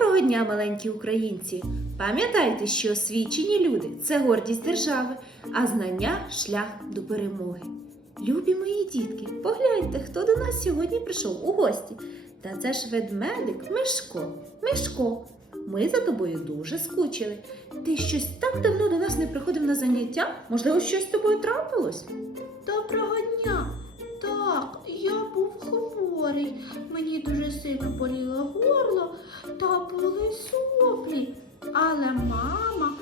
Доброго дня, маленькі українці! Пам'ятайте, що освічені люди це гордість держави, а знання шлях до перемоги. Любі мої дітки, погляньте, хто до нас сьогодні прийшов у гості. Та це ж ведмедик Мишко. Мишко, ми за тобою дуже скучили. Ти щось так давно до нас не приходив на заняття? Можливо, щось з тобою трапилось? Доброго дня! Так, я був хворий. Мені дуже сильно боліло горло та були соплі. Але мама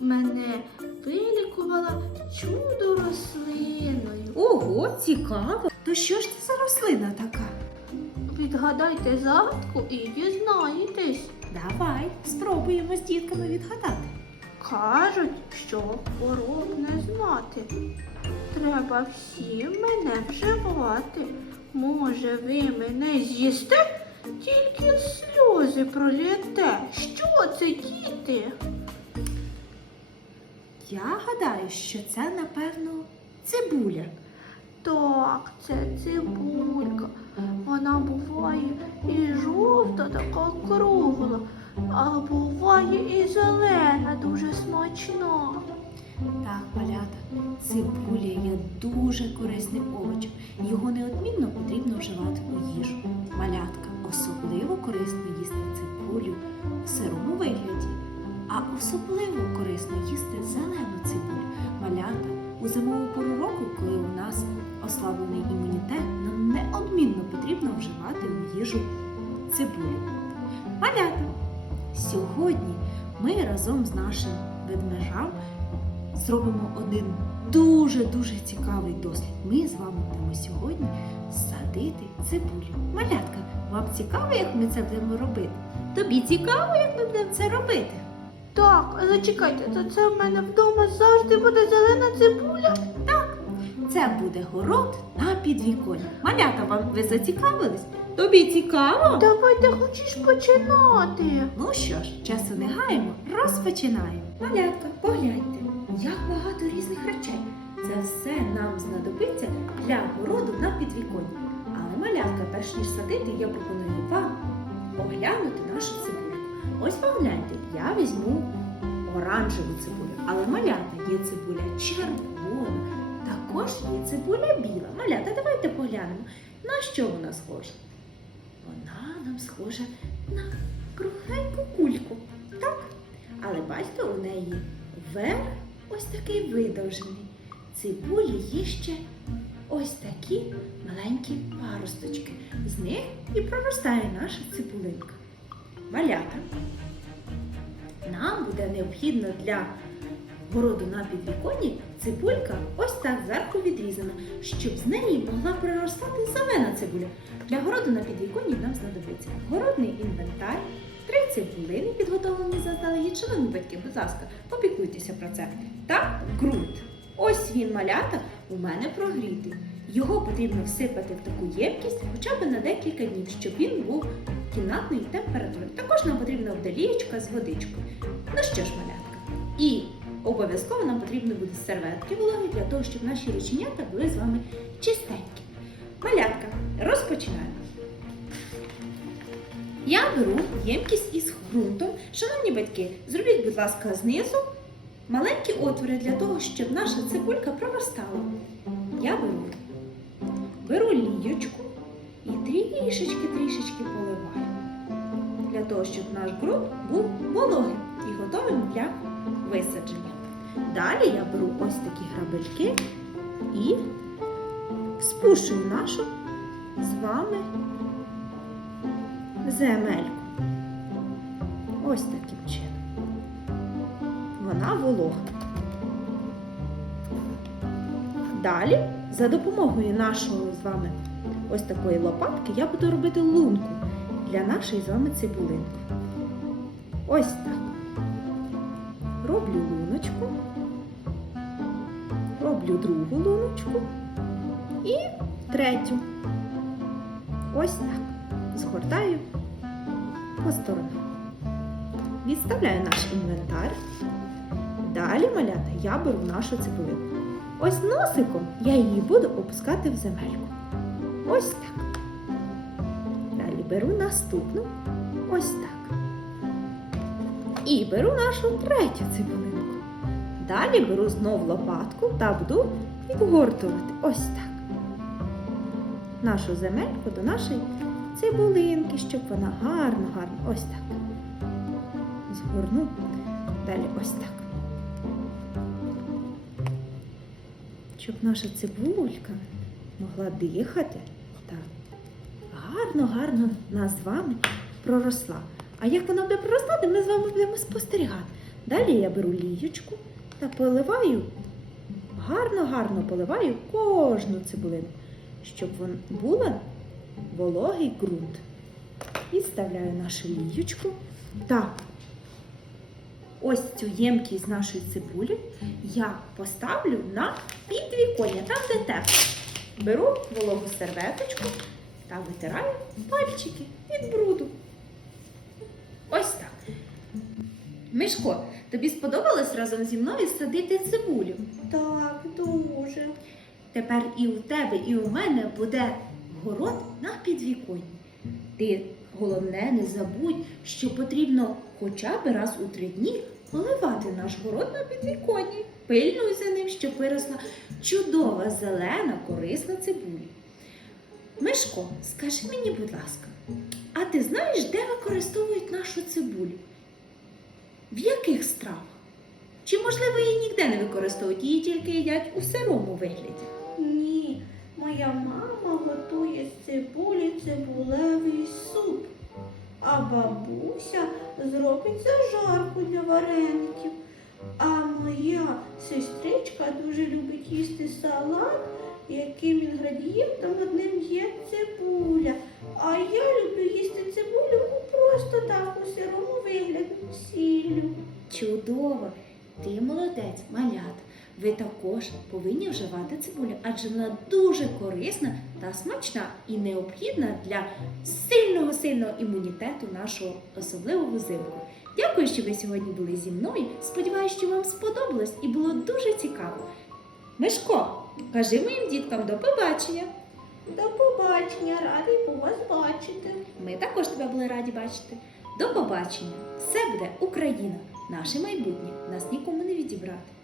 мене вилікувала чудо рослиною. Ого, цікаво! То що ж це за рослина така? Відгадайте загадку і дізнаєтесь. Давай спробуємо з дітками відгадати. Кажуть, що хвороб не знати. Треба всім мене вживати. Може, ви мене з'їсте, тільки сльози пролєте. Що це, діти? Я гадаю, що це, напевно, цибуля. Так, це цибулька. Вона буває і жовта, така кругла, а буває і зелена, дуже смачна. Так, малята, цибуля є дуже корисним овочем. Його неодмінно потрібно вживати у їжу. Малятка особливо корисно їсти цибулю в сирому вигляді, а особливо корисно їсти зелену цибулю. Малята у зимову пору року, коли у нас ослаблений імунітет, нам неодмінно потрібно вживати у їжу цибулю. Малята, сьогодні ми разом з нашим ведмежам зробимо один дуже-дуже цікавий дослід. Ми з вами будемо сьогодні садити цибулю. Малятка, вам цікаво, як ми це будемо робити? Тобі цікаво, як ми будемо це робити? Так, а зачекайте, то це в мене вдома завжди буде зелена цибуля. Так, Це буде город на підвіконні. Малята, вам ви зацікавились? Тобі цікаво? Давайте хочеш починати. Ну що ж, часу не гаємо, розпочинаємо. Малятка, погляньте, як багато різних речей. Це все нам знадобиться для городу на підвіконні. Але малятка, перш ніж садити, я пропоную вам оглянути нашу цибульку. Ось погляньте, я візьму оранжеву цибулю, але малята є цибуля червона, також є цибуля біла. Малята, давайте поглянемо, на що вона схожа. Вона нам схожа на кругленьку кульку. Так? Але бачите, у неї верх ось такий видовжений. Цибулі є ще ось такі маленькі паросточки. З них і проростає наша цибулинка. Малята. Нам буде необхідно для городу на підвіконні цибулька ось так зверху відрізана, щоб з неї могла проростати зелена цибуля. Для городу на підвіконні нам знадобиться городний інвентар, три цибулини, підготовлені заздалегідь. Шановні батьки, будь ласка, попіклуйтеся про це. Та ґрунт. Ось він малята у мене прогрітий. Його потрібно всипати в таку ємкість хоча б на декілька днів, щоб він був кімнатної температури. Також нам потрібна вдалієчка з водичкою. Ну що ж, малятка, і обов'язково нам потрібно буде серветки вологі для того, щоб наші реченята були з вами чистенькі. Малятка, розпочинаємо. Я беру ємкість із ґрунтом. Шановні батьки, зробіть, будь ласка, знизу маленькі отвори для того, щоб наша цибулька проростала. Я беру, беру ліючку і трішечки-трішечки поливаю. Для того, щоб наш ґрунт був вологим і готовим для висадження. Далі я беру ось такі грабельки і спушую нашу з вами земельку. Ось таким чином. Вона волога. Далі, за допомогою нашого з вами ось такої лопатки, я буду робити лунку для нашої з вами цибулинки. Ось так. Роблю луночку, роблю другу луночку і третю. Ось так. Згортаю по сторонам. Відставляю наш інвентар. Далі, малята, я беру нашу цибулинку. Ось носиком я її буду опускати в земельку. Ось так. Далі беру наступну. Ось так. І беру нашу третю цибулинку. Далі беру знов лопатку та буду відгортувати. Ось так. Нашу земельку до нашої цибулинки, щоб вона гарно, гарно. Ось так. Згорну. Далі ось так. Щоб наша цибулька могла дихати. Так. Гарно, гарно нас з вами проросла. А як вона буде проростати, ми з вами будемо спостерігати. Далі я беру лієчку та поливаю, гарно-гарно поливаю кожну цибулину, щоб вон була вологий ґрунт. І вставляю нашу лієчку. Так. Ось цю ємкість з нашої цибулі я поставлю на підвіконня, там де тепло. Беру вологу серветочку та витираю пальчики від бруду. Ось так. Мишко, тобі сподобалось разом зі мною садити цибулю? Так, дуже. Тепер і у тебе, і у мене буде город на підвіконні. Ти головне не забудь, що потрібно хоча б раз у три дні поливати наш город на підвіконні. Пильнуй за ним, щоб виросла чудова, зелена, корисна цибуля. Мишко, скажи мені, будь ласка, а ти знаєш, де використовують нашу цибулю? В яких стравах? Чи, можливо, її ніде не використовують, її тільки їдять у сирому вигляді? Ні, моя мама готує з цибулі цибулевий суп, а бабуся зробить зажарку для вареників. А моя сестричка дуже любить їсти салат, яким інгредієнтом одним є цибуля. А я люблю їсти цибулю просто так, у сирому вигляді, з сіллю. Чудово! Ти молодець, малята. Ви також повинні вживати цибулю, адже вона дуже корисна та смачна і необхідна для сильного сильного імунітету нашого особливо взимку. Дякую, що ви сьогодні були зі мною. Сподіваюсь, що вам сподобалось і було дуже цікаво. Мишко, кажи моїм діткам до побачення. До побачення, радий був вас бачити. Ми також тебе були раді бачити. До побачення! Все буде Україна, наше майбутнє. Нас нікому не відібрати.